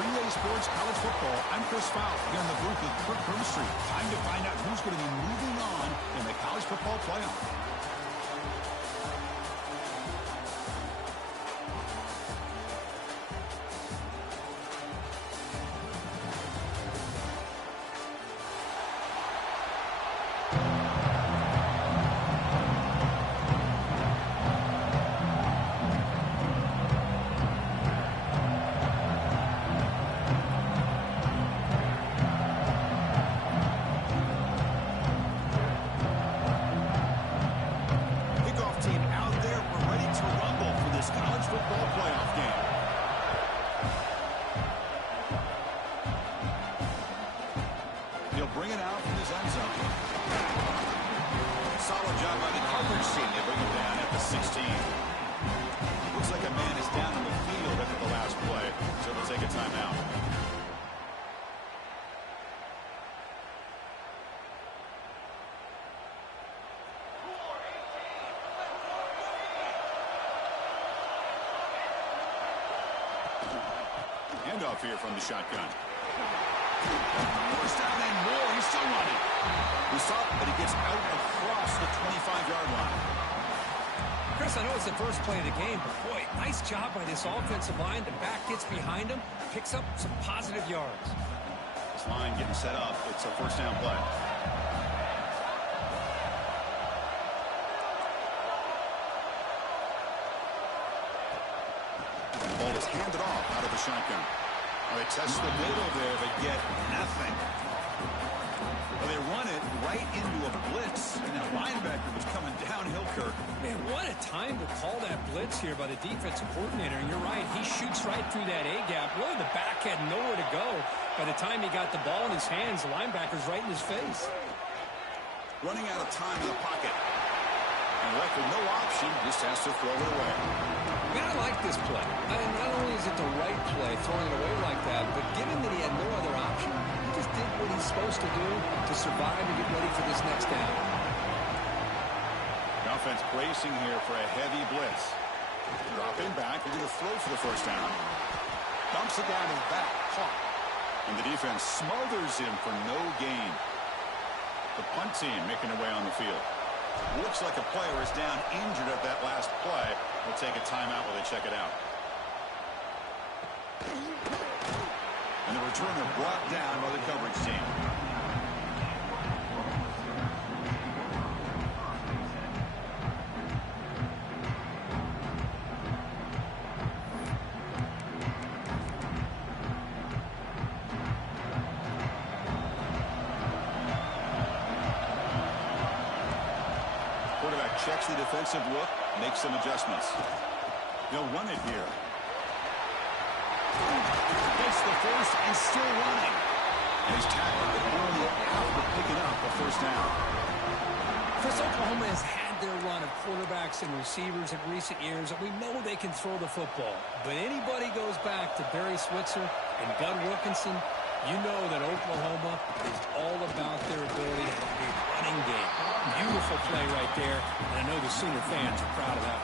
3A Sports College Football. I'm Chris Fowler here in the booth with Kirk Broomstreet. Time to find out who's going to be moving on in the college football playoff. Handoff here from the shotgun. First down and more. He's still running. He stopped, but he gets out across the 25-yard line. Chris, I know it's the first play of the game, but boy, nice job by this offensive line. The back gets behind him, picks up some positive yards. This line getting set up. It's a first down play. And the ball is handed off out of the shotgun. Well, they test the middle there, but get nothing. Well, they run it right into a blitz, and that linebacker was coming downhill, Kirk. Man, what a time to call that blitz here by the defensive coordinator. And you're right, he shoots right through that A-gap. Really, the back had nowhere to go. By the time he got the ball in his hands, the linebacker's right in his face. Running out of time in the pocket. And left with no option, just has to throw it away. I mean, I like this play. I mean, not only is it the right play, throwing it away like that, but given that he had no other option, he just did what he's supposed to do to survive and get ready for this next down. The offense bracing here for a heavy blitz. Dropping back, they're going to throw for the first down. Dumps it down his back, caught. And the defense smothers him for no gain. The punt team making their way on the field. Looks like a player is down injured at that last play. We'll take a timeout while they check it out. And the returner brought down by the coverage team. Checks the defensive look, makes some adjustments. They'll run it here. Gets the first and still running. And he's tackled it only after picking up a first down. Chris, Oklahoma has had their run of quarterbacks and receivers in recent years, and we know they can throw the football. But anybody goes back to Barry Switzer and Bud Wilkinson, you know that Oklahoma is all about their ability to have a running game. Beautiful play right there, and I know the Sooner fans are proud of that.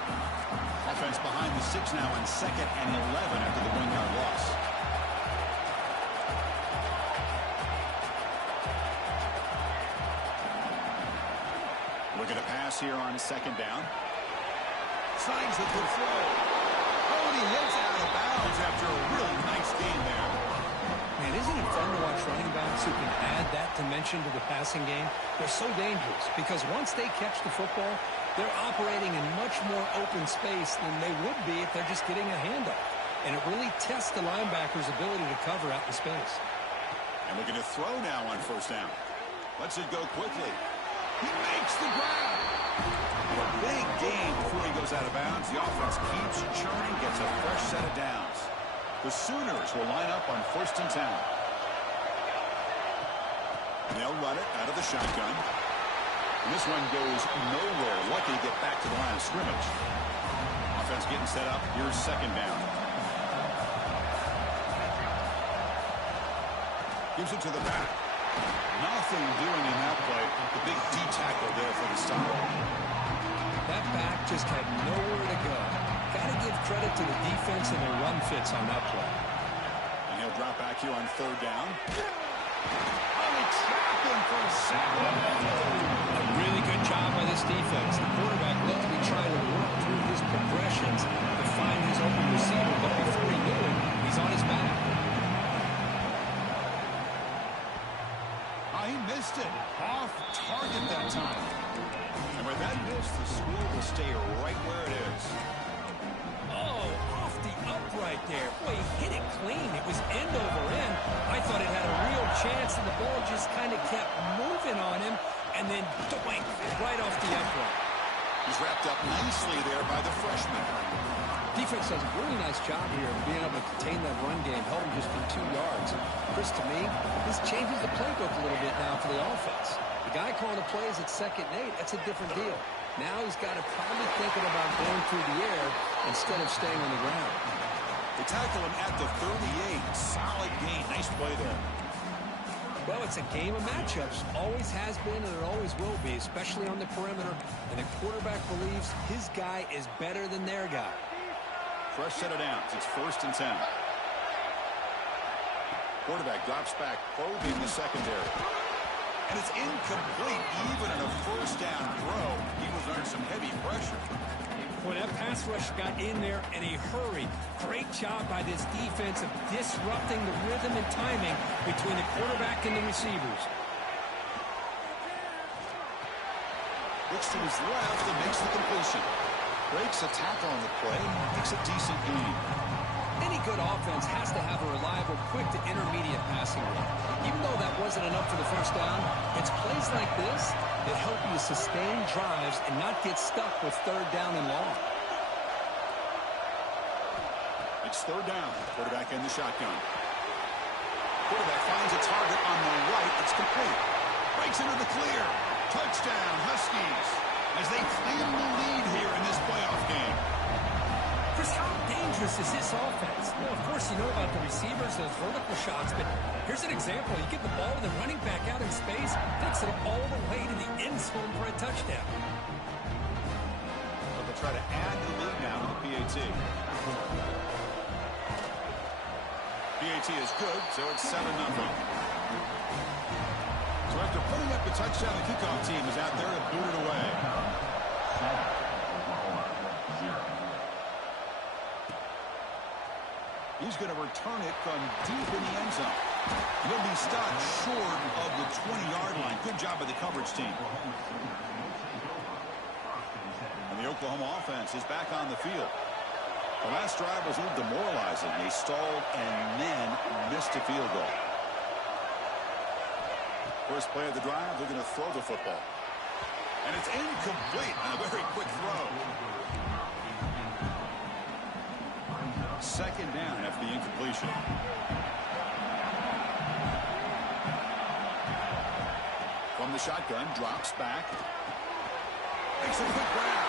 Offense behind the 6 now on 2nd and 11 after the 1-yard loss. Look at a pass here on 2nd down. Signs the good throw. Oh, and he hits out of bounds after a really nice game there. Man, isn't it fun to watch running backs who can add that dimension to the passing game? They're so dangerous because once they catch the football, they're operating in much more open space than they would be if they're just getting a handoff. And it really tests the linebacker's ability to cover out the space. And we're going to throw now on 1st down. Lets it go quickly. He makes the grab. A big gain before he goes out of bounds. The offense keeps churning, gets a fresh set of downs. The Sooners will line up on 1st and 10. And they'll run it out of the shotgun. And this one goes nowhere. Lucky to get back to the line of scrimmage. Offense getting set up. Here's 2nd down. Gives it to the back. Nothing doing in that play. The big D tackle there for the stop. That back just had nowhere to go. Got to give credit to the defense and their run fits on that play. And he'll drop back here on third down. Oh, they trapped him for a sack. A really good job by this defense. The quarterback looked to be trying to work through his progressions to find his open receiver, but before he knew it, he's on his back. He missed it. Off target that time. And with that miss, the score will stay right where it is. Oh, off the upright there. Boy, he hit it clean. It was end over end. I thought it had a real chance, and the ball just kind of kept moving on him, and then doink, right off the upright. He's wrapped up nicely there by the freshman. Defense does a really nice job here of being able to contain that run game, held him just in 2 yards. Chris, to me, this changes the playbook a little bit now for the offense. The guy calling the plays at 2nd and 8, that's a different deal. Now he's got to probably thinking about going through the air instead of staying on the ground. They tackle him at the 38. Solid gain. Nice play there. Well, it's a game of matchups. Always has been and it always will be, especially on the perimeter. And the quarterback believes his guy is better than their guy. Fresh set of downs. It's 1st and 10. Quarterback drops back, probing the secondary. And it's incomplete. Even in a 1st down throw, he was under some heavy pressure. Boy, that pass rush got in there in a hurry. Great job by this defense of disrupting the rhythm and timing between the quarterback and the receivers. Looks to his left and makes the completion. Breaks a tackle on the play, makes a decent gain. Any good offense has to have a reliable, quick to intermediate passing run. Even though that wasn't enough for the 1st down, it's plays like this that help you sustain drives and not get stuck with 3rd down and long. It's 3rd down. Quarterback in the shotgun. Quarterback finds a target on the right. It's complete. Breaks into the clear. Touchdown, Huskies, as they claim the lead here in this playoff game. Chris, how dangerous is this offense? Well, of course, you know about the receivers, those vertical shots, but here's an example. You get the ball to the running back out in space, takes it all the way to the end zone for a touchdown. But they'll try to add the lead now to the PAT. PAT is good, so it's 7-0. So after putting up the touchdown, the kickoff team is out there to boot it away. He's going to return it from deep in the end zone. He'll be stopped short of the 20-yard line. Good job by the coverage team. And the Oklahoma offense is back on the field. The last drive was a little demoralizing. They stalled and then missed a field goal. First play of the drive, they're going to throw the football. And it's incomplete on a very quick throw. 2nd down after the incompletion. From the shotgun, drops back. Makes a quick grab.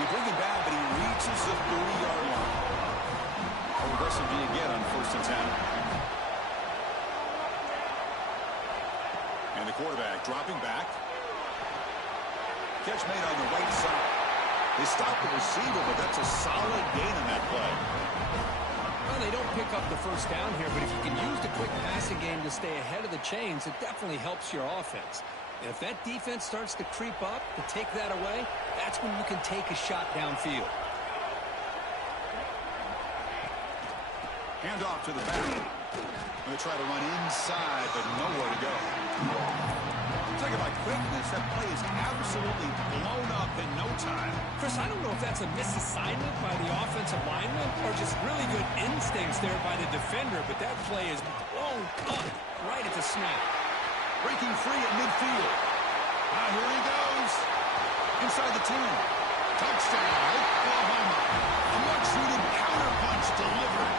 He bring it back, but he reaches the 30-yard line. How aggressive do you get on 1st and 10? And the quarterback dropping back. Catch made on the right side. They stop the receiver, but that's a solid gain on that play. Well, they don't pick up the 1st down here, but if you can use the quick passing game to stay ahead of the chains, it definitely helps your offense. And if that defense starts to creep up, to take that away, that's when you can take a shot downfield. Hand off to the back. Going to try to run inside, but nowhere to go. Talking about quickness, that play is absolutely blown up in no time. Chris, I don't know if that's a misassignment by the offensive lineman or just really good instincts there by the defender, but that play is blown up right at the snap. Breaking free at midfield. Here he goes. Inside the 10. Touchdown, Oklahoma. A much-needed counterpunch delivered.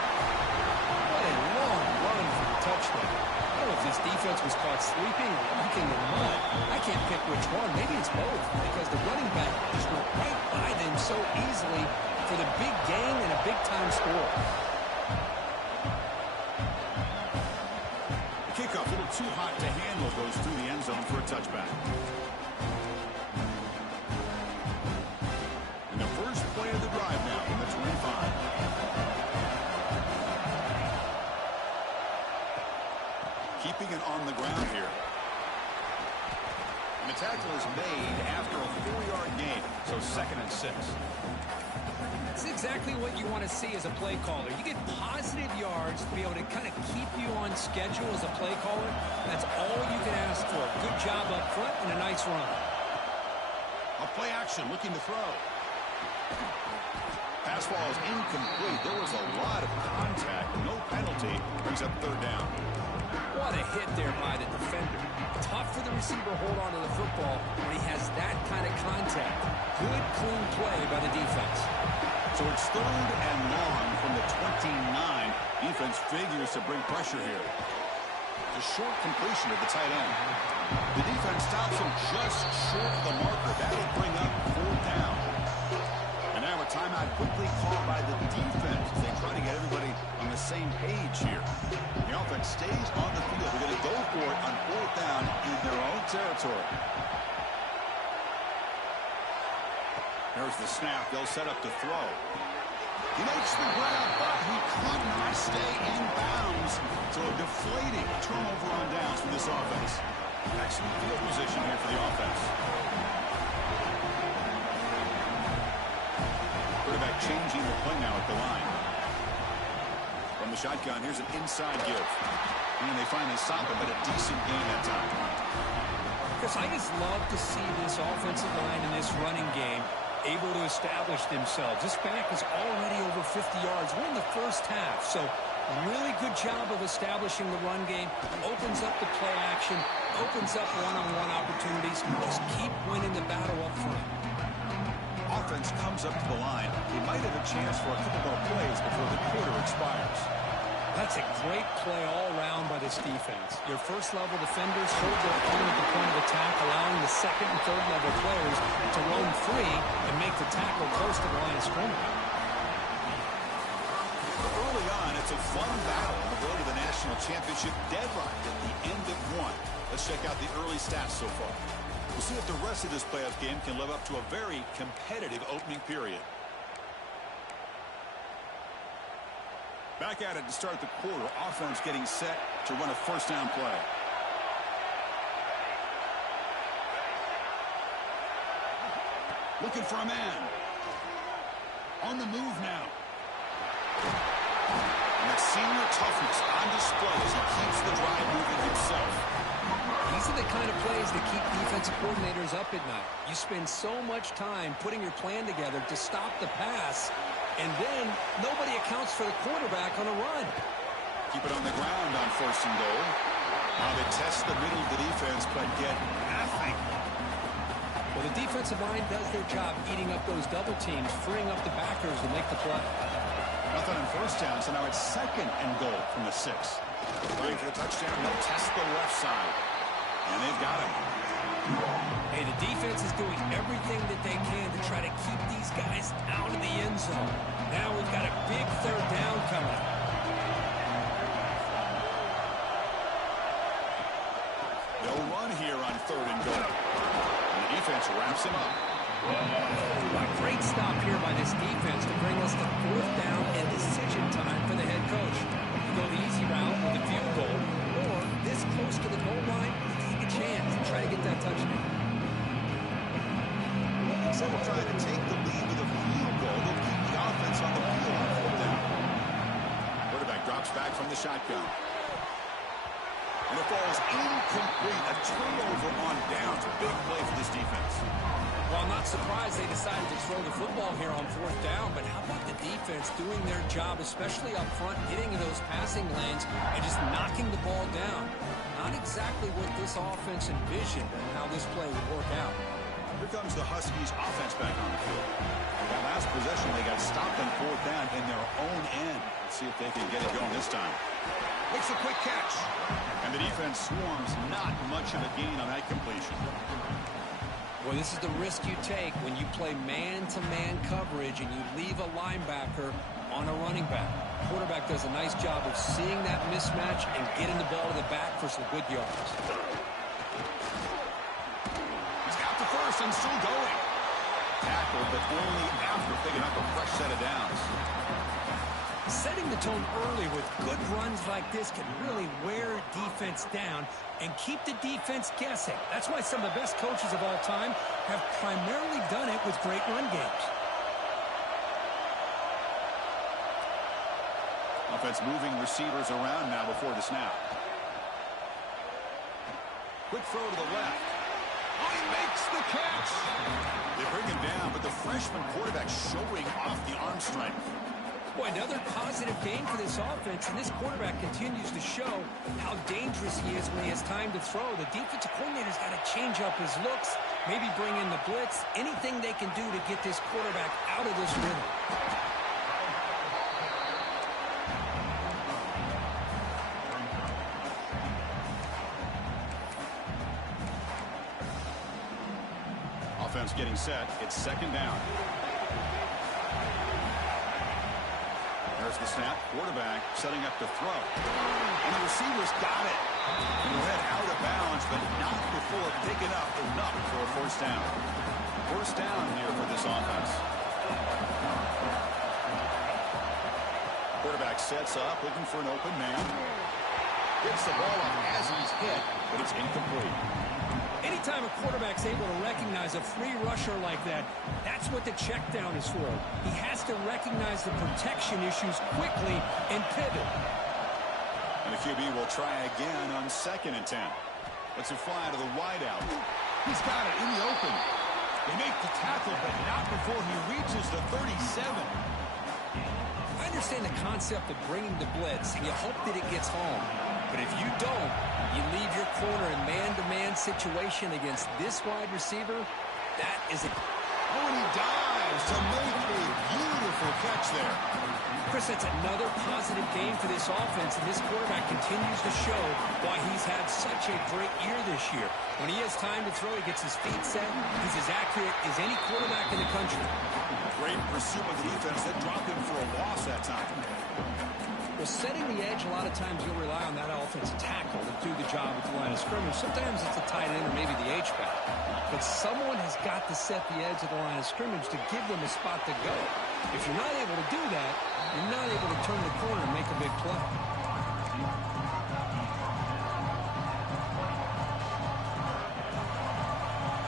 What a long run for the touchdown. I don't know if this defense was caught sleeping or walking in mud. I can't pick which one. Maybe it's both, because the running back just went right by them so easily for the big gain and a big-time score. The kickoff a little too hot to handle, goes through the end zone for a touchback. And the first play of the drive now from the 25. keeping it on the ground here. And the tackle is made after a 4-yard gain, so 2nd and 6. That's exactly what you want to see as a play caller. You get positive yards to be able to kind of keep you on schedule as a play caller. That's all you can ask for. Good job up front and a nice run. A play action, looking to throw. Pass ball is incomplete. There was a lot of contact. No penalty. Brings up 3rd down. What a hit there by the defender. Tough for the receiver to hold on to the football when he has that kind of contact. Good, clean play by the defense. So it's 3rd and long from the 29. Defense figures to bring pressure here. A short completion to the tight end. The defense stops him just short of the marker. That'll bring up 4th down. And now a timeout quickly called by the defense as they try to get everybody on the same page here. The offense stays on the field. They're going to go for it on 4th down in their own territory. There's the snap. They'll set up to throw. He makes the grab, but he could not stay in bounds. So a deflating turnover on downs for this offense. Excellent field position here for the offense. Quarterback changing the play now at the line. From the shotgun, here's an inside give. And they finally stop him, but a decent gain that time. Chris, I just love to see this offensive line in this running game able to establish themselves. This back is already over 50 yards. We're in the first half, so really good job of establishing the run game. Opens up the play action, opens up one-on-one opportunities. Just keep winning the battle up front. Offense comes up to the line. He might have a chance for a couple more plays before the quarter expires. That's a great play all around by this defense. Your first-level defenders hold their own at the point of attack, allowing the second and third-level players to roam free and make the tackle close to the line of scrimmage. Early on, it's a fun battle on the road to the national championship deadline at the end of 1. Let's check out the early stats so far. We'll see if the rest of this playoff game can live up to a very competitive opening period. Back at it to start the quarter. Offense getting set to run a 1st down play. Looking for a man. On the move now. And that senior toughness on display as he keeps the drive moving himself. These are the kind of plays that keep defensive coordinators up at night. You spend so much time putting your plan together to stop the pass, and then nobody accounts for the quarterback on a run. Keep it on the ground on 1st and goal. Now they test the middle of the defense, but get nothing. Well, the defensive line does their job eating up those double teams, freeing up the backers to make the play. Nothing on 1st down, so now it's 2nd and goal from the 6. Going for the touchdown. They'll test the left side. And they've got him. Hey, the defense is doing everything that they can to try to keep these guys out of the end zone. Now we've got a big 3rd down coming up. They'll run here on 3rd and goal. And the defense wraps him up. A great stop here by this defense to bring us to 4th down and decision time for the head coach. You go the easy route with a field goal, or this close to the goal line, take a chance and try to get that touchdown. Instead of trying to take the lead with a field goal, they'll keep the offense on the field on 4th down. Quarterback drops back from the shotgun. And the ball is incomplete. A turnover on downs. Big play for this defense. Well, I'm not surprised they decided to throw the football here on 4th down, but how about the defense doing their job, especially up front, getting in those passing lanes and just knocking the ball down? Not exactly what this offense envisioned and how this play would work out. Here comes the Huskies offense back on the field. That last possession, they got stopped on 4th down in their own end. Let's see if they can get it going this time. Makes a quick catch. And the defense swarms, not much of a gain on that completion. Well, this is the risk you take when you play man-to-man coverage and you leave a linebacker on a running back. Quarterback does a nice job of seeing that mismatch and getting the ball to the back for some good yards. He's got the 1st and still going. Tackle, but only after picking up a fresh set of downs. Setting the tone early with good runs like this can really wear defense down and keep the defense guessing. That's why some of the best coaches of all time have primarily done it with great run games. Offense moving receivers around now before the snap. Quick throw to the left. Oh, he makes the catch. They bring him down, but the freshman quarterback showing off the arm strength. Boy, another positive game for this offense, and this quarterback continues to show how dangerous he is when he has time to throw. The defensive coordinator's got to change up his looks, maybe bring in the blitz, anything they can do to get this quarterback out of this rhythm. Offense getting set. It's second down. There's the snap. Quarterback setting up to throw. And the receiver's got it. He'll head out of bounds, but not before picking up enough for a first down. First down here for this offense. Quarterback sets up, looking for an open man. Gets the ball up as he's hit, but it's incomplete. Anytime a quarterback's able to recognize a free rusher like that, that's what the check down is for. He has to recognize the protection issues quickly and pivot. And the QB will try again on 2nd and 10. Let's it fly to the wideout. He's got it in the open. They make the tackle, but not before he reaches the 37. I understand the concept of bringing the blitz, and you hope that it gets home. But if you don't, you leave your corner in man-to-man situation against this wide receiver. That is a... Oh, and he dives to make a beautiful catch there. Chris, that's another positive game for this offense, and this quarterback continues to show why he's had such a great year this year. When he has time to throw, he gets his feet set. He's as accurate as any quarterback in the country. Great pursuit of the defense that dropped him for a loss that time. Well, setting the edge, a lot of times you'll rely on that offensive tackle to do the job at the line of scrimmage. Sometimes it's a tight end or maybe the H-back. But someone has got to set the edge of the line of scrimmage to give them a spot to go. If you're not able to do that, you're not able to turn the corner and make a big play.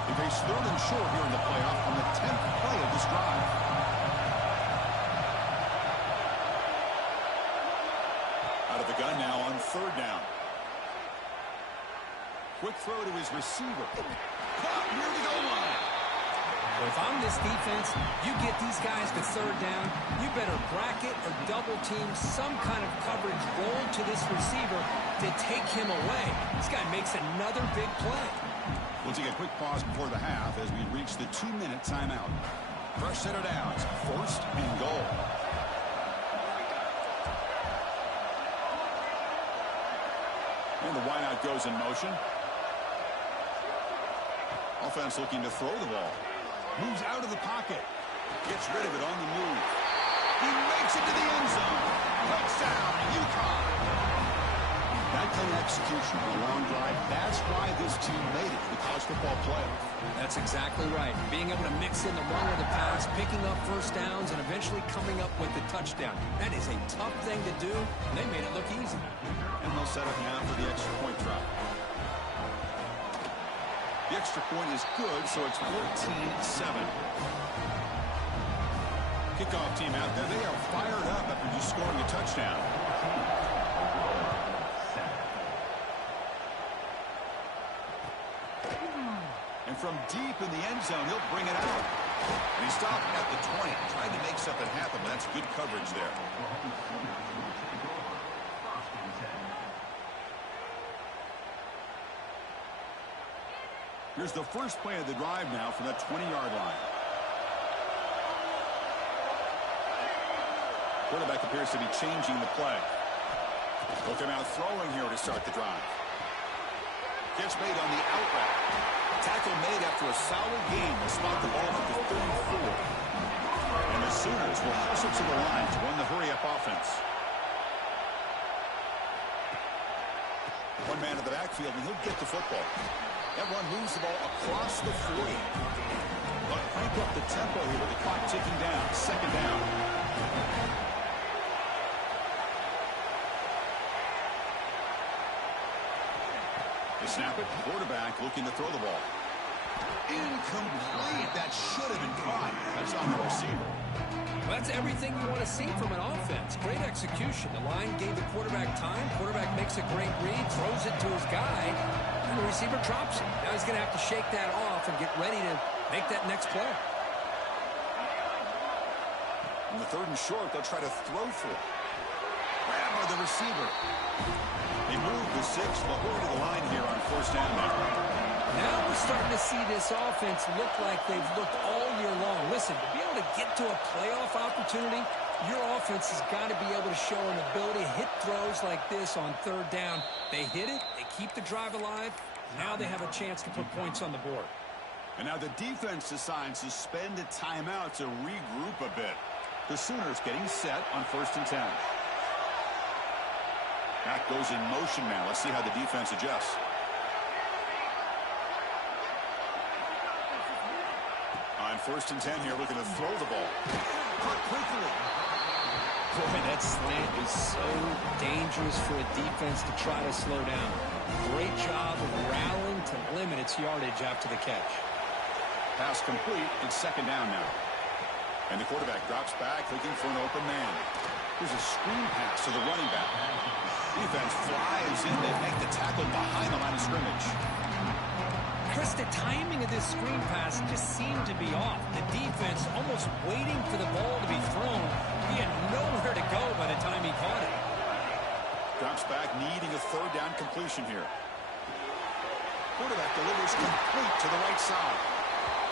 They face 3rd and short here in the playoff on the 10th play of this drive. Out of the gun now on 3rd down. Quick throw to his receiver. Caught near the goal line. Well, if I'm this defense, you get these guys to 3rd down, you better bracket or double team some kind of coverage roll to this receiver to take him away. This guy makes another big play. We'll take a quick pause before the half as we reach the 2-minute timeout. Fresh set of downs, 1st and goal. And the wideout goes in motion. Offense looking to throw the ball. Moves out of the pocket. Gets rid of it on the move. He makes it to the end zone. Touchdown, UConn. That kind of execution on a long drive, that's why this team made it to the college football playoff. That's exactly right. Being able to mix in the run or the pass, picking up first downs, and eventually coming up with the touchdown. That is a tough thing to do, and they made it look easy. And they'll set up now for the extra point try. The extra point is good, so it's 14-7. Kickoff team out there. They are fired up after just scoring a touchdown. And from deep in the end zone, he'll bring it out. And he stopped at the 20, trying to make something happen. That's good coverage there. Here's the first play of the drive now from that 20-yard line. Quarterback appears to be changing the play. Look him out throwing here to start the drive. Catch made on the out route. Tackle made after a solid game will spot the ball at the 34. And the Sooners will hustle to the line to run the hurry-up offense. One man in the backfield, and he'll get the football. That run moves the ball across the 40. But crank up the tempo here with the clock ticking down. 2nd down. They snap it. Quarterback looking to throw the ball. Incomplete. That should have been caught. That's on the receiver. Well, that's everything you want to see from an offense. Great execution. The line gave the quarterback time. Quarterback makes a great read, throws it to his guy, and the receiver drops it. Now he's going to have to shake that off and get ready to make that next play. In the 3rd and short, they'll try to throw for it. Grabbed by the receiver. They move the 6. They'll go to the line here on 1st down now. Now we're starting to see this offense look like they've looked all year long. Listen, to be able to get to a playoff opportunity, your offense has got to be able to show an ability to hit throws like this on 3rd down. They hit it. They keep the drive alive. Now they have a chance to put points on the board. And now the defense decides to spend a timeout to regroup a bit. The Sooners getting set on 1st and 10. That goes in motion now. Let's see how the defense adjusts. On 1st and 10 here, looking to throw the ball. Caught quickly. Boy, that slant is so dangerous for a defense to try to slow down. Great job of rallying to limit its yardage after the catch. Pass complete. It's 2nd down now. And the quarterback drops back, looking for an open man. Here's a screen pass to the running back. Defense flies in. They make the tackle behind the line of scrimmage. Chris, the timing of this screen pass just seemed to be off. The defense almost waiting for the ball to be thrown. He had nowhere to go by the time he caught it. Drops back, needing a 3rd down completion here. Quarterback delivers complete to the right side.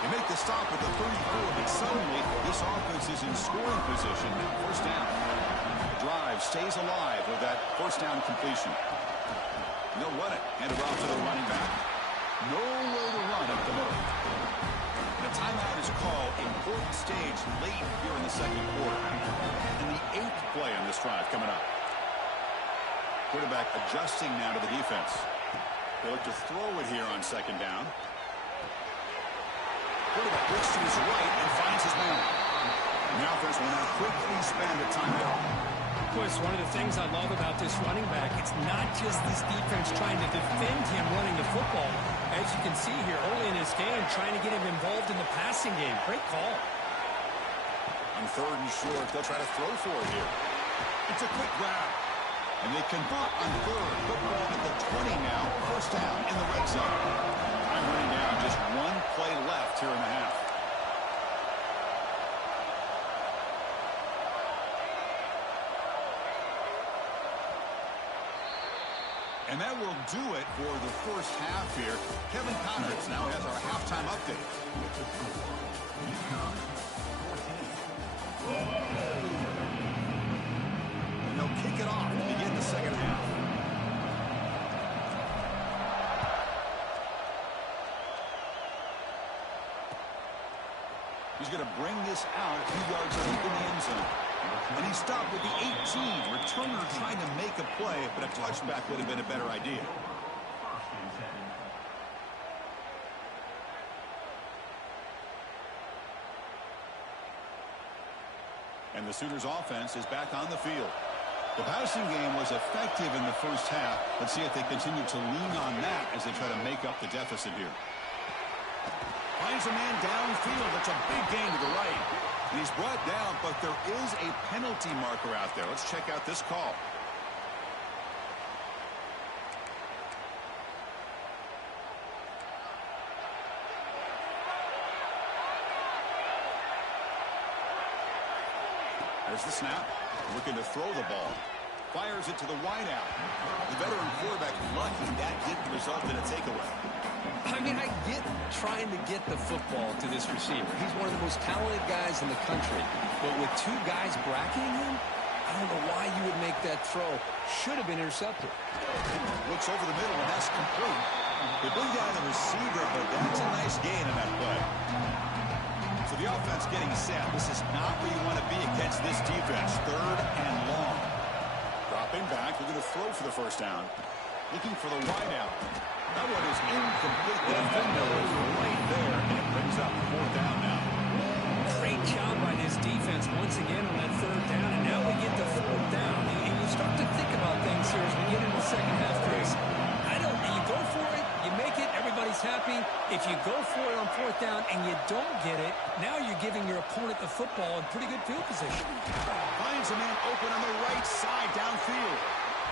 They make the stop at the 34, but suddenly this offense is in scoring position. 1st down. The drive stays alive with that 1st down completion. They'll run it. Hand it off to the running back. No way to run up the middle. The timeout is called. Important stage late here in the 2nd quarter. And the 8th play on this drive coming up. Quarterback adjusting now to the defense. They look to throw it here on 2nd down. Quarterback looks to his right and finds his man. The offense will now quickly spend a timeout. Of course, one of the things I love about this running back, it's not just this defense trying to defend him running the football. As you can see here early in this game, trying to get him involved in the passing game. Great call. On 3rd and short, they'll try to throw for it here. It's a quick grab. And they convert on 3rd. Football at the 20 now. 1st down in the red zone. Time running down. Just 1 play left here in the half. And that will do it for the 1st half here. Kevin Connors now has our halftime update. And they'll kick it off to begin the 2nd half. He's going to bring this out a few yards deep in the end zone. And he stopped with the 18. Returner trying to make a play, but a touchback would have been a better idea. And the Sooners offense is back on the field. The passing game was effective in the 1st half. Let's see if they continue to lean on that as they try to make up the deficit here. Finds a man downfield. That's a big gain to the right. And he's brought down, but there is a penalty marker out there. Let's check out this call. There's the snap. Looking to throw the ball. Fires it to the wideout. The veteran quarterback lucky that didn't result in a takeaway. I mean, I get trying to get the football to this receiver. He's one of the most talented guys in the country. But with 2 guys bracketing him, I don't know why you would make that throw. Should have been intercepted. Looks over the middle, and that's complete. They bring down the receiver, but that's a nice gain in that play. So the offense getting set. This is not where you want to be against this defense. 3rd and long. Dropping back, looking to throw for the 1st down. Looking for the wideout. That one is incomplete. The defender is right there, and it brings up 4th down now. Great job by this defense once again on that 3rd down, and now we get to 4th down. And you start to think about things here as we get into the 2nd half, Chris. You go for it, If you go for it on fourth down and you don't get it, now you're giving your opponent the football in pretty good field position. Finds a man open on the right side downfield.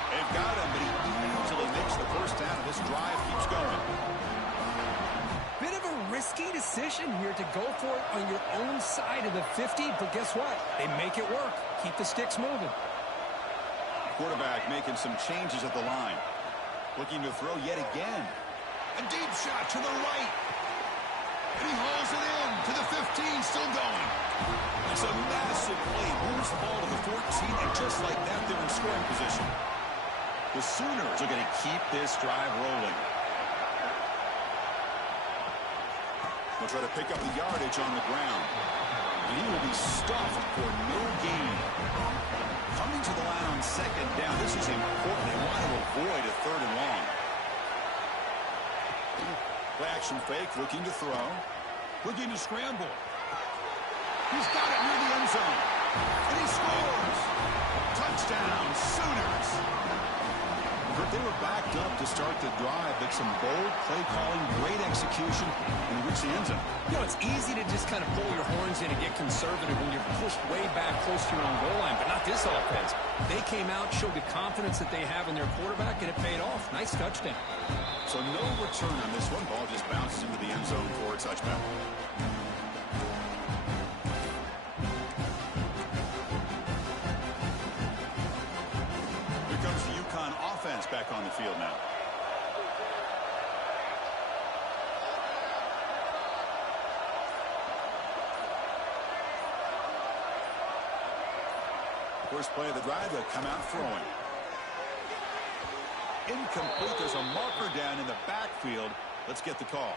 They've got him, but he easily makes the first down, and this drive keeps going. Bit of a risky decision here to go for it on your own side of the 50, but guess what? They make it work. Keep the sticks moving. Quarterback making some changes at the line. Looking to throw yet again. A deep shot to the right. And he hauls it in to the 15, still going. It's a massive play. Moves the ball to the 14, and just like that, they're in scoring position. The Sooners are going to keep this drive rolling. They'll try to pick up the yardage on the ground. And he will be stuffed for no gain. Coming to the line on second down. This is important. They want to avoid a third and long. Play action fake, looking to throw. Looking to scramble. He's got it near the end zone. And he scores. Touchdown, Sooners. But they were backed up to start the drive, but some bold play calling, great execution, and they reach the end zone. You know, it's easy to just kind of pull your horns in and get conservative when you're pushed way back close to your own goal line, but not this offense. They came out, showed the confidence that they have in their quarterback, and it paid off. Nice touchdown. So no return on this one. Ball just bounces into the end zone for a touchdown. Here comes the UConn offense back on the field now. First play of the drive, they'll come out throwing. Incomplete. There's a marker down in the backfield. Let's get the call.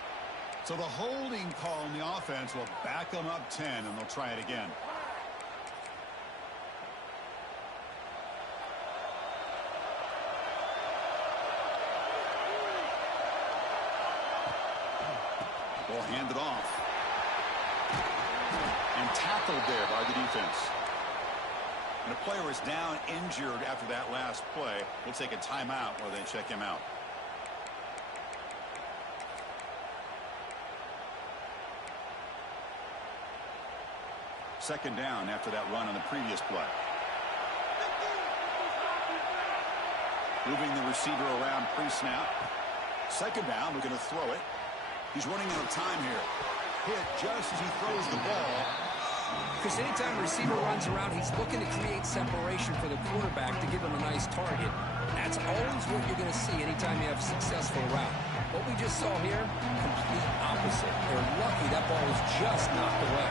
So the holding call on the offense will back them up 10, and they'll try it again. Ball handed off. And tackled there by the defense. And the player is down injured after that last play. We'll take a timeout while they check him out. Second down after that run on the previous play. Moving the receiver around pre-snap. Second down, we're going to throw it. He's running out of time here. Hit just as he throws the ball. Because anytime a receiver runs around, he's looking to create separation for the quarterback to give him a nice target. That's always what you're going to see anytime you have a successful route. What we just saw here, complete opposite. They're lucky that ball was just knocked away.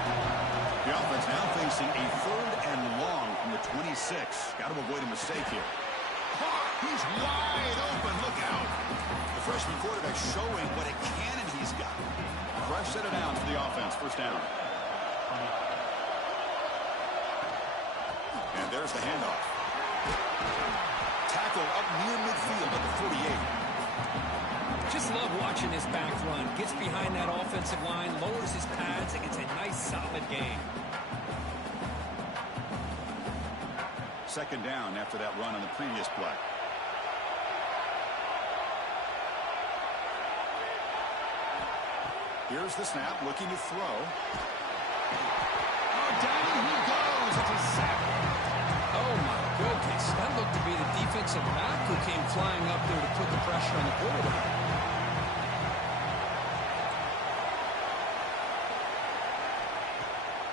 The offense now facing a third and long from the 26. Got to avoid a mistake here. He's wide open. Look out. The freshman quarterback showing what a cannon he's got. Fresh set of downs for the offense. First down. And there's the handoff. Tackle up near midfield at the 48. Just love watching this back run. Gets behind that offensive line, lowers his pads, and gets a nice solid gain. Second down after that run on the previous play. Here's the snap, looking to throw. Oh, down he goes. It's a sack. Oh, my goodness. That looked to be the defensive back who came flying up there to put the pressure on the quarterback.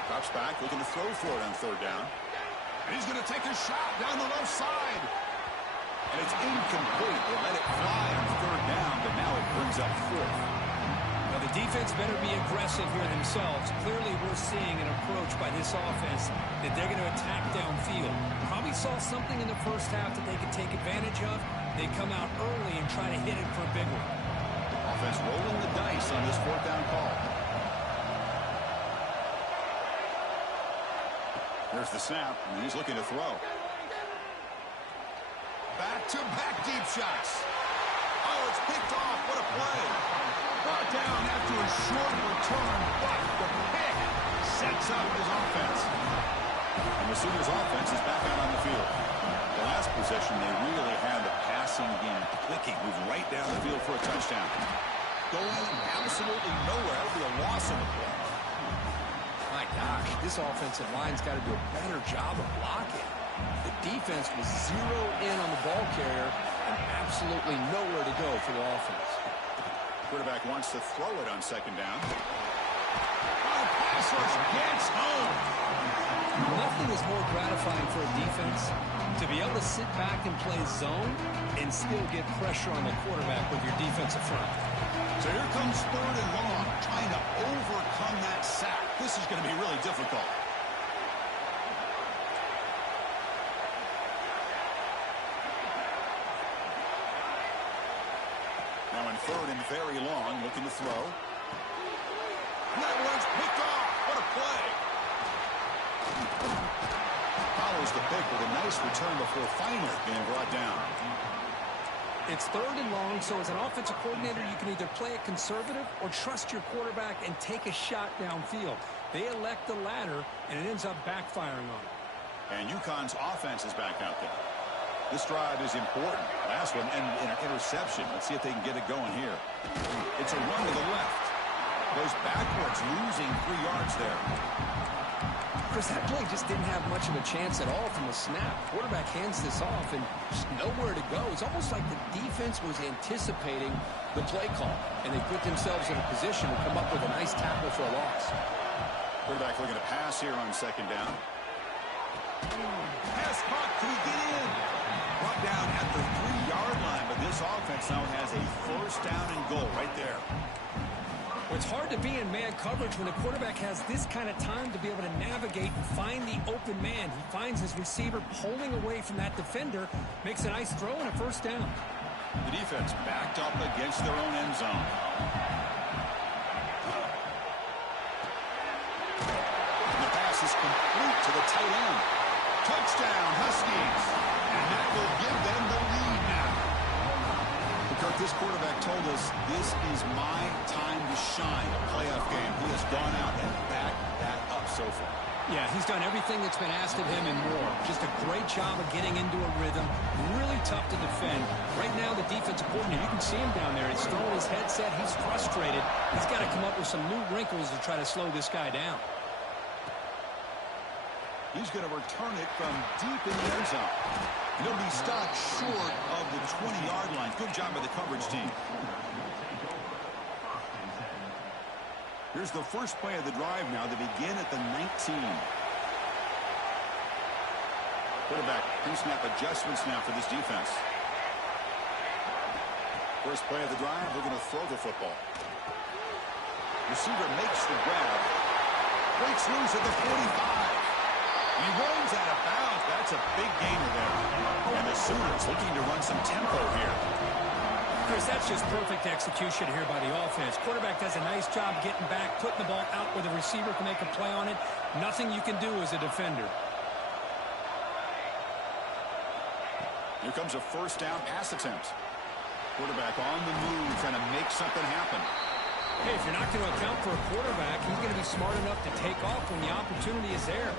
Drops back, looking to throw for it on third down. And he's going to take a shot down the left side. And it's incomplete. They let it fly on third down, but now it brings up fourth. Now, the defense better be aggressive here themselves. Clearly, we're seeing an approach by this offense that they're going to attack downfield. Probably saw something in the first half that they could take advantage of. They come out early and try to hit it for a big one. Offense rolling the dice on this fourth down call. There's the snap, and he's looking to throw. Back-to-back deep shots. Oh, it's picked off. What a play. Brought down after a short return, but the pick sets up his offense. And the Sooners' offense is back out on the field. The last possession, they really had the passing game clicking. Moved right down the field for a touchdown. going absolutely nowhere. That'll be a loss on the play. My gosh, this offensive line's got to do a better job of blocking. The defense was zero in on the ball carrier and absolutely nowhere to go for the offense. Quarterback wants to throw it on second down. Oh, pass rush gets home. Nothing is more gratifying for a defense to be able to sit back and play zone and still get pressure on the quarterback with your defensive front. So here comes third and long, trying to overcome that sack. This is going to be really difficult. Now in third and very long, looking to throw. And that one's picked off. What a play. Follows the pick with a nice return before finally being brought down. It's third and long, so as an offensive coordinator, you can either play it conservative or trust your quarterback and take a shot downfield. They elect the latter, and it ends up backfiring on them. And UConn's offense is back out there. This drive is important. Last one, and an interception. Let's see if they can get it going here. It's a run to the left. Goes backwards, losing 3 yards there. Chris, that play just didn't have much of a chance at all from the snap. Quarterback hands this off and just nowhere to go. It's almost like the defense was anticipating the play call, and they put themselves in a position to come up with a nice tackle for a loss. Quarterback looking to pass here on second down. Pass caught. Can he get in? Brought down at the 3-yard line, but this offense now has a first down and goal right there. It's hard to be in man coverage when a quarterback has this kind of time to be able to navigate and find the open man. He finds his receiver pulling away from that defender, makes a nice throw and a first down. The defense backed up against their own end zone. And the pass is complete to the tight end. Touchdown, Huskies. And that will give them the lead now. Kirk, this quarterback told us this is my time to shine, a playoff game. He has gone out and backed that up so far. Yeah, he's done everything that's been asked of him and more. Just a great job of getting into a rhythm. Really tough to defend. Right now, the defensive coordinator, you can see him down there. He's throwing his headset. He's frustrated. He's got to come up with some new wrinkles to try to slow this guy down. He's going to return it from deep in the end zone. He'll be stopped short of the 20-yard line. Good job by the coverage team. Here's the first play of the drive now. They begin at the 19. Quarterback pre-snap adjustments now for this defense. First play of the drive, we're going to throw the football. Receiver makes the grab. Breaks loose at the 45. He runs out of bounds. That's a big gainer there. And the Sooners looking to run some tempo here. Chris, that's just perfect execution here by the offense. Quarterback does a nice job getting back, putting the ball out where the receiver can make a play on it. Nothing you can do as a defender. Here comes a first down pass attempt. Quarterback on the move, trying to make something happen. Hey, if you're not going to account for a quarterback, he's going to be smart enough to take off when the opportunity is there.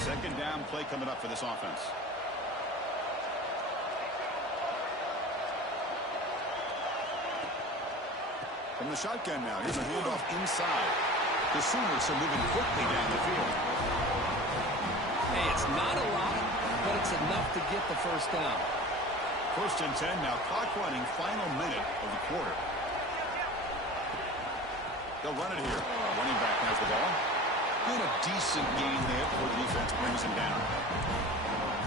Second down play coming up for this offense. From the shotgun now, here's a handoff inside. The Sooners are moving quickly down the field. Hey, it's not a lot, but it's enough to get the first down. First and 10 now, clock running, final minute of the quarter. They'll run it here. Running back has the ball. And a decent gain there before the defense brings him down.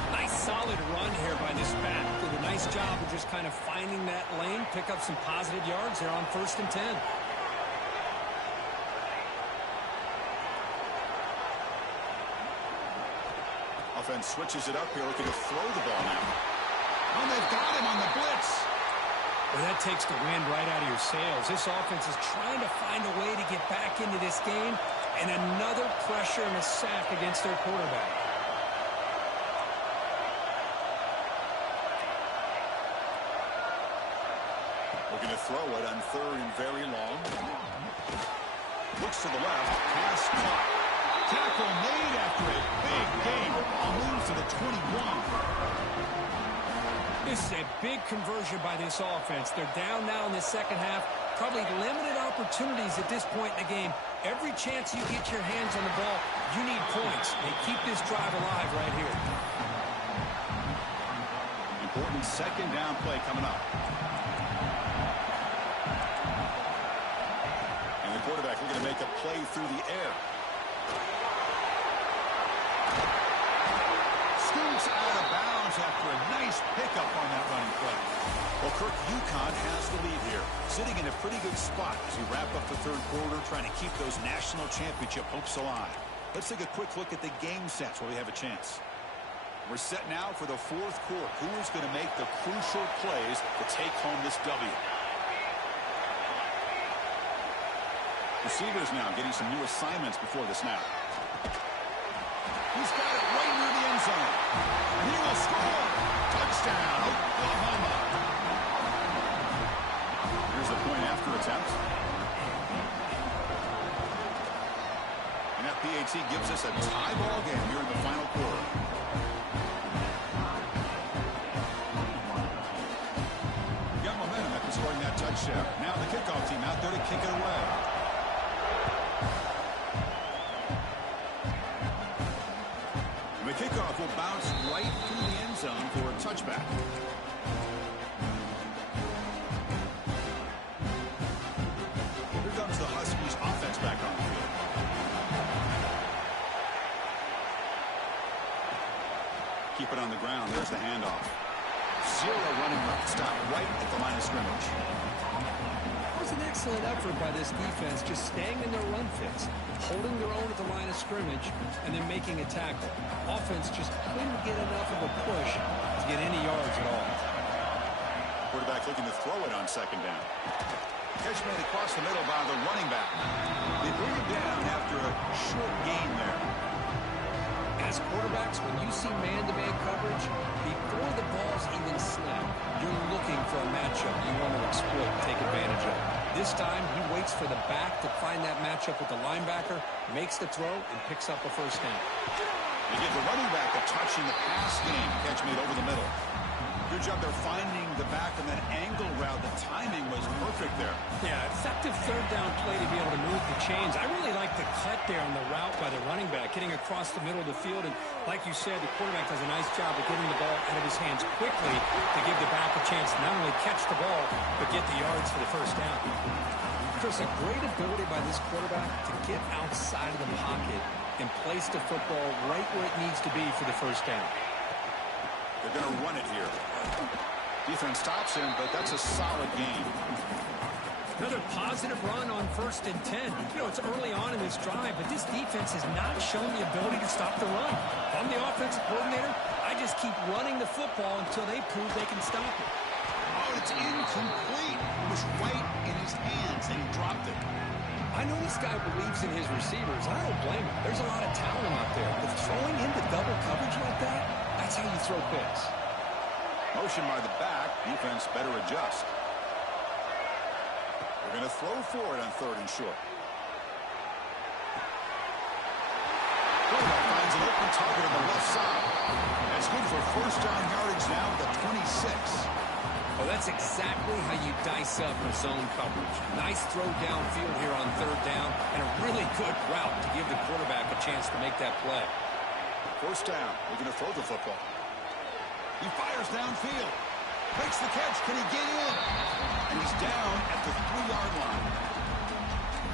Nice solid run here by this back. Did a nice job of just kind of finding that lane, pick up some positive yards there on first and 10. Offense switches it up here, looking to throw the ball now. Oh, they've got him on the blitz. Well, that takes the wind right out of your sails. This offense is trying to find a way to get back into this game, and another pressure and a sack against their quarterback. Looking to throw it on third and very long. Looks to the left. Pass caught. Tackle made after a big game. Ball moves to the 21. This is a big conversion by this offense. They're down now in the second half. Probably limited opportunities at this point in the game. Every chance you get your hands on the ball, you need points. They keep this drive alive right here. Important second down play coming up. And the quarterback looking to make a play through the air. Scoots out of bounds after a nice pickup on that running play. Well, Kirk, UConn has the lead here, sitting in a pretty good spot as we wrap up the third quarter, trying to keep those national championship hopes alive. Let's take a quick look at the game sets while we have a chance. We're set now for the fourth quarter. Who is going to make the crucial plays to take home this W? Receivers now getting some new assignments before the snap. He's got it right near the end zone. And he will score. Touchdown, Oklahoma. Here's the point after attempt. And that PAT gives us a tie ball game here in the final quarter. Got momentum after scoring that touchdown. Now the kickoff team out there to kick it away. The kickoff will bounce right through the end zone for a touchback. Here comes the Huskies offense back on the field. Keep it on the ground. There's the handoff. Zero running left. Stop right at the line of scrimmage. It was an excellent effort by this defense, just staying in their run fits, holding their own at the line of scrimmage, and then making a tackle. Offense just couldn't get enough of a push to get any yards at all. Quarterback looking to throw it on second down. Catch made across the middle by the running back. They bring it down after a short gain there. As quarterbacks, when you see man-to-man coverage, before the ball's even snapped, you're looking for a matchup you want to exploit, take advantage of. This time, he waits for the back to find that matchup with the linebacker, makes the throw, and picks up a first down. They give the running back a touch in the pass game. Catch made over the middle. Good job there finding the back on that angle route. The timing was perfect there. Yeah, effective third down play to be able to move the chains. I really like the cut there on the route by the running back, getting across the middle of the field. And like you said, the quarterback does a nice job of getting the ball out of his hands quickly to give the back a chance to not only catch the ball, but get the yards for the first down. Chris, a great ability by this quarterback to get outside of the pocket and place the football right where it needs to be for the first down. They're going to run it here. Defense stops him, but that's a solid game. Another positive run on 1st and 10. You know, it's early on in this drive, but this defense has not shown the ability to stop the run. If I'm the offensive coordinator, I just keep running the football until they prove they can stop it. Oh, it's incomplete. It was right in his hands, and he dropped it. I know this guy believes in his receivers. I don't blame him. There's a lot of talent out there. But throwing into double coverage like that, that's how you throw picks. Motion by the back. Defense better adjust. They're going to throw for it on 3rd and short. Quarterback finds an open target on the left side. That's good for first down yardage now at the 26. Well, that's exactly how you dice up a zone coverage. Nice throw downfield here on 3rd down, and a really good route to give the quarterback a chance to make that play. First down. They're going to throw the football. He fires downfield. Makes the catch. Can he get in? And he's down at the 3-yard line.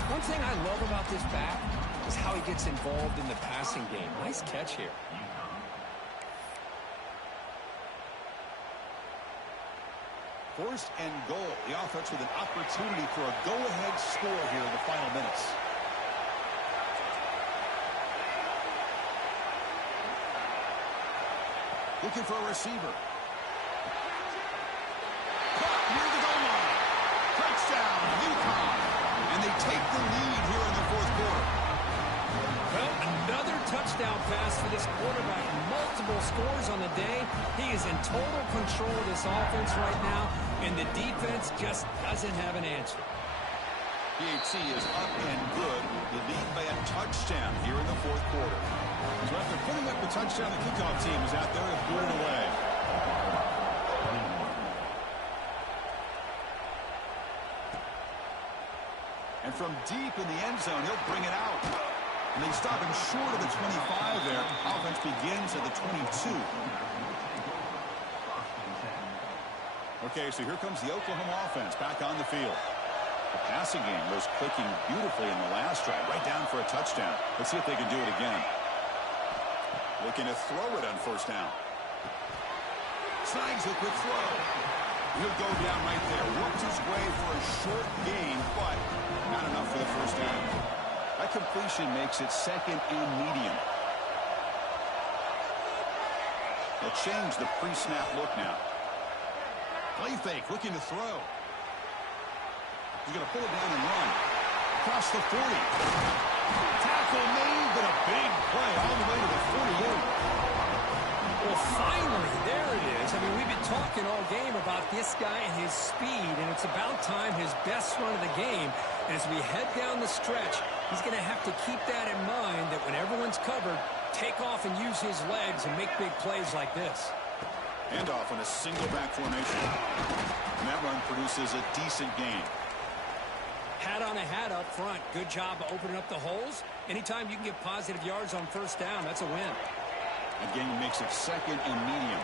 One thing I love about this back is how he gets involved in the passing game. Nice catch here. First and goal. The offense with an opportunity for a go-ahead score here in the final minutes. Looking for a receiver. Caught near the goal line. Touchdown, UConn. And they take the lead here in the fourth quarter. Well, another touchdown pass for this quarterback. Multiple scores on the day. He is in total control of this offense right now, and the defense just doesn't have an answer. PAT is up and good. The lead by a touchdown here in the fourth quarter. So after putting up the touchdown, the kickoff team is out there and blew it away. And from deep in the end zone, he'll bring it out. And they stop him short of the 25 there. Offense begins at the 22. Okay, so here comes the Oklahoma offense back on the field. The passing game was clicking beautifully in the last drive, right down for a touchdown. Let's see if they can do it again. Looking to throw it on first down. Snags a quick throw. He'll go down right there. Worked his way for a short gain, but not enough for the first down. That completion makes it second and medium. They'll change the pre-snap look now. Play fake, looking to throw. He's going to pull it down and run. Across the 40. Tackle made, but a big play all the way to the 48. Well, finally, there it is. I mean, we've been talking all game about this guy and his speed, and it's about time his best run of the game. And as we head down the stretch, he's going to have to keep that in mind, that when everyone's covered, take off and use his legs and make big plays like this. Handoff in a single back formation. And that run produces a decent gain. Hat on a hat up front. Good job of opening up the holes. Anytime you can get positive yards on first down, that's a win. That gain makes it second and medium.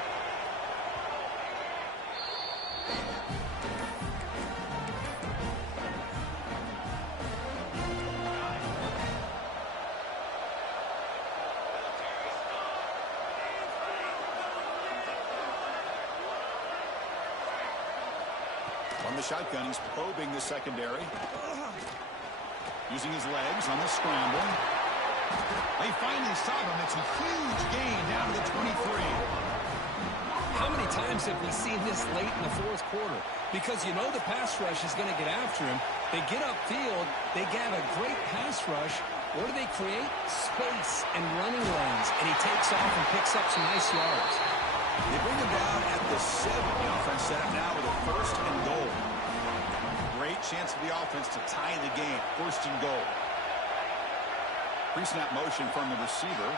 On the shotgun, he's probing the secondary. Using his legs on the scramble. They finally stop him. It's a huge gain down to the 23. How many times have we seen this late in the fourth quarter? Because you know the pass rush is going to get after him. They get upfield. They get a great pass rush. What do they create? Space and running lanes. And he takes off and picks up some nice yards. They bring him down at the 7. The offense set up now with a first and goal. Great chance for the offense to tie the game. First and goal. Pre-snap motion from the receiver.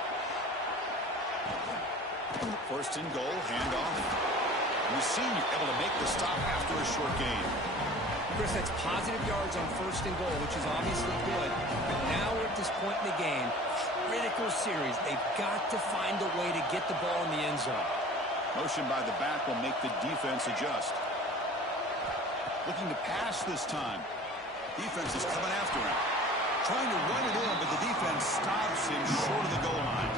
First and goal, handoff. And the senior able to make the stop after a short gain. Chris, that's positive yards on first and goal, which is obviously good. But now we're at this point in the game, critical series. They've got to find a way to get the ball in the end zone. Motion by the back will make the defense adjust. Looking to pass this time. Defense is coming after him. Trying to run it in, but the defense stops him short of the goal line.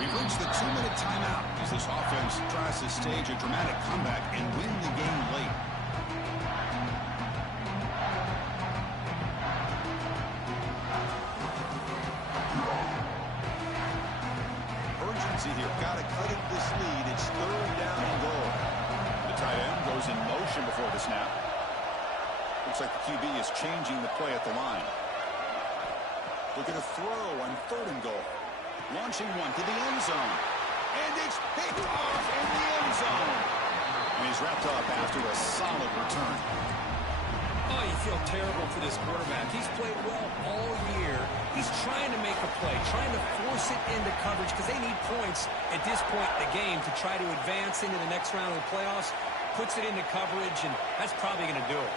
We've reached the 2-minute timeout as this offense tries to stage a dramatic comeback and win the game late. Urgency here. Got to cut it this lead. It's third down and goal. The tight end goes in motion before the snap. Looks like the QB is changing the play at the line. Looking to throw on third and goal. Launching one to the end zone. And it's picked off in the end zone. And he's wrapped up after a solid return. Oh, you feel terrible for this quarterback. He's played well all year. He's trying to make a play, trying to force it into coverage because they need points at this point in the game to try to advance into the next round of the playoffs. Puts it into coverage, and that's probably going to do it.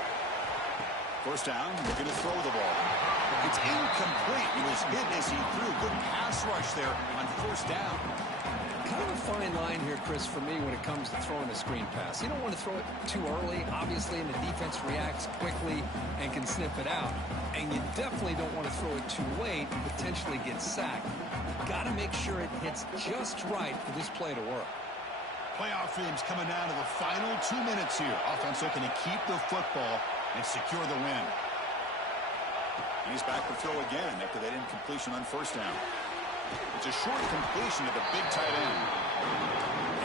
First down, looking to throw the ball. It's incomplete. He was hit as he threw. Good pass rush there on first down. Kind of a fine line here, Chris, for me when it comes to throwing a screen pass. You don't want to throw it too early, obviously, and the defense reacts quickly and can snip it out. And you definitely don't want to throw it too late and potentially get sacked. Got to make sure it hits just right for this play to work. Playoff games coming down to the final 2 minutes here. Offense looking to keep the football and secure the win. He's back to throw again after that incompletion on first down. It's a short completion to the big tight end.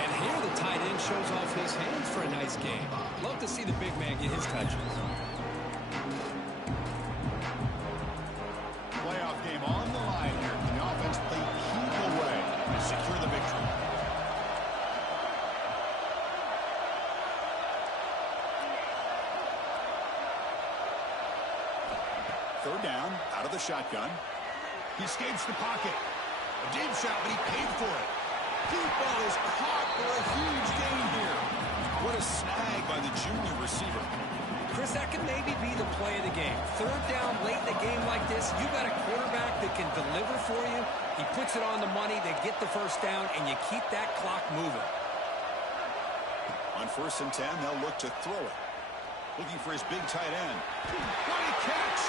And here the tight end shows off his hands for a nice game. Love to see the big man get his touches. Playoff game on the line here. The offense played keep away and secure the victory. Third down, out of the shotgun. He escapes the pocket. A deep shot, but he paid for it. Deep ball is caught for a huge gain here. What a snag by the junior receiver. Chris, second maybe be the play of the game. Third down late in a game like this, you got a quarterback that can deliver for you. He puts it on the money, they get the first down, and you keep that clock moving. On 1st and 10, they'll look to throw it. Looking for his big tight end. What a catch!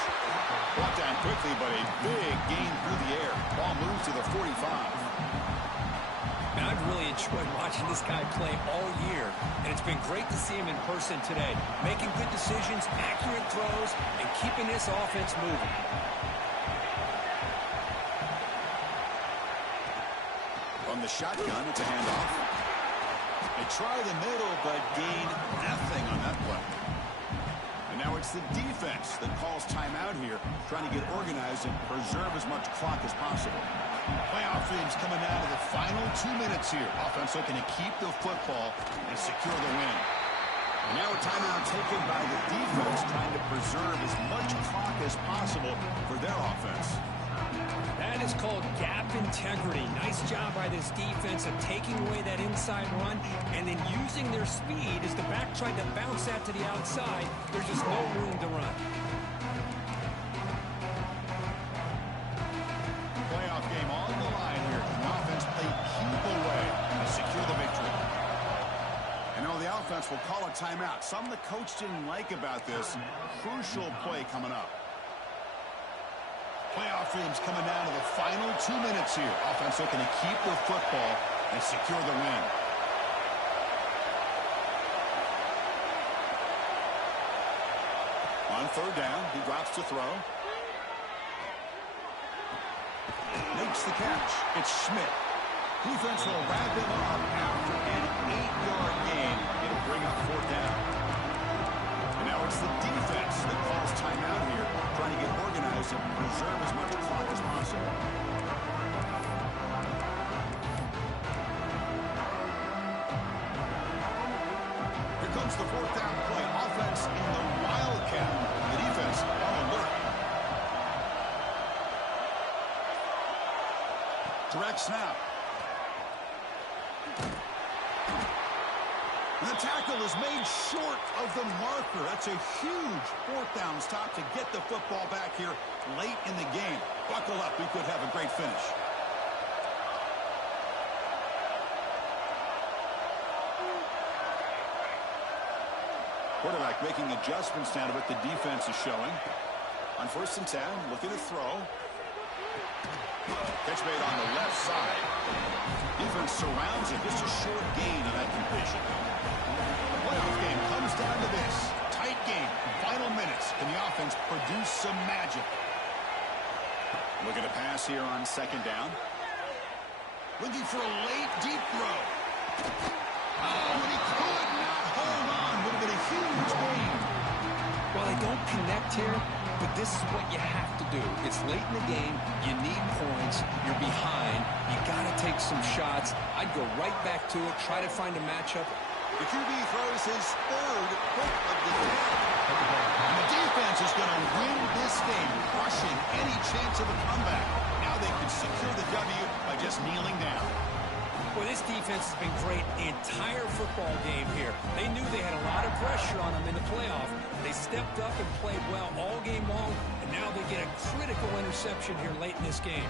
Brought down quickly, but a big gain through the air. Ball moves to the 45. Man, I've really enjoyed watching this guy play all year, and it's been great to see him in person today. Making good decisions, accurate throws, and keeping this offense moving. From the shotgun, it's a handoff. They try the middle, but gain nothing on that play. And now it's the defense that calls timeout here, trying to get organized and preserve as much clock as possible. Playoff themes coming down to the final 2 minutes here. Offense looking to keep the football and secure the win. And now a timeout taken by the defense, trying to preserve as much clock as possible for their offense. That is called gap integrity. Nice job by this defense of taking away that inside run and then using their speed as the back tried to bounce that to the outside. There's just no room to run. Playoff game on the line here. The offense played keep away to secure the victory. And now the offense will call a timeout. Something the coach didn't like about this. Crucial play coming up. Playoff themes coming down to the final 2 minutes here. Offense looking to keep the football and secure the win. On 3rd down, he drops to throw. Makes the catch. It's Schmidt. Defense will wrap him up after an 8-yard gain. It'll bring up 4th down. And now it's the defense that calls timeout here, trying to get organized and preserve as much clock as possible. Here comes the 4th down play. Offense in the wildcat. The defense on alert. Direct snap. The tackle is made short of the marker. That's a huge 4th down stop to get the football back here late in the game. Buckle up. We could have a great finish. Quarterback making adjustments now to what the defense is showing. On 1st and 10, looking to throw. Catch made on the left side. Defense surrounds it. Just a short gain on that completion. The playoff game comes down to this. Tight game. Final minutes. Can the offense produce some magic? Looking to pass here on 2nd down. Looking for a late deep throw. Oh, and he could not hold on. Would have been a huge gain. Well, they don't connect here, but this is what you have to do. It's late in the game. You need points. You're behind. You got to take some shots. I'd go right back to it, try to find a matchup. The QB throws his 3rd pick of the day. And the defense is going to win this game, crushing any chance of a comeback. Now they can secure the W by just kneeling down. Well, this defense has been great the entire football game here. They knew they had a lot of pressure on them in the playoff. They stepped up and played well all game long, and now they get a critical interception here late in this game.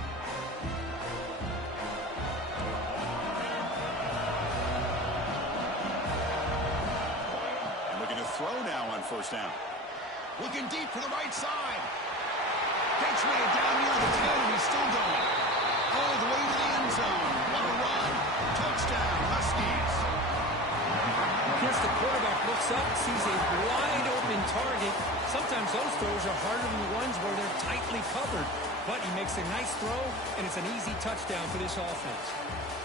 And looking to throw now on 1st down. Looking deep for the right side. Catch made down near the 10, and he's still going. All the way to the end zone. What a run. Touchdown, Huskies. Here's the quarterback, looks up, sees a wide open target. Sometimes those throws are harder than the ones where they're tightly covered. But he makes a nice throw, and it's an easy touchdown for this offense.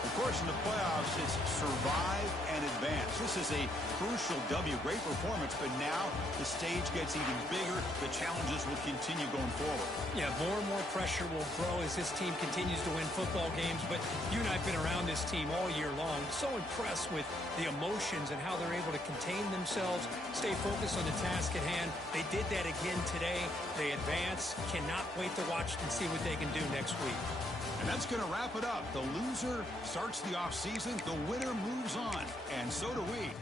Of course, in the playoffs, it's survive and advance. This is a crucial W. Great performance, but now the stage gets even bigger. The challenges will continue going forward. Yeah, more and more pressure will grow as this team continues to win football games. But you and I have been around this team all year long. So impressed with the emotions and how they're able to contain themselves, stay focused on the task at hand. They did that again today. They advance. Cannot wait to watch and see what they can do next week. And that's going to wrap it up. The loser starts the offseason. The winner moves on. And so do we.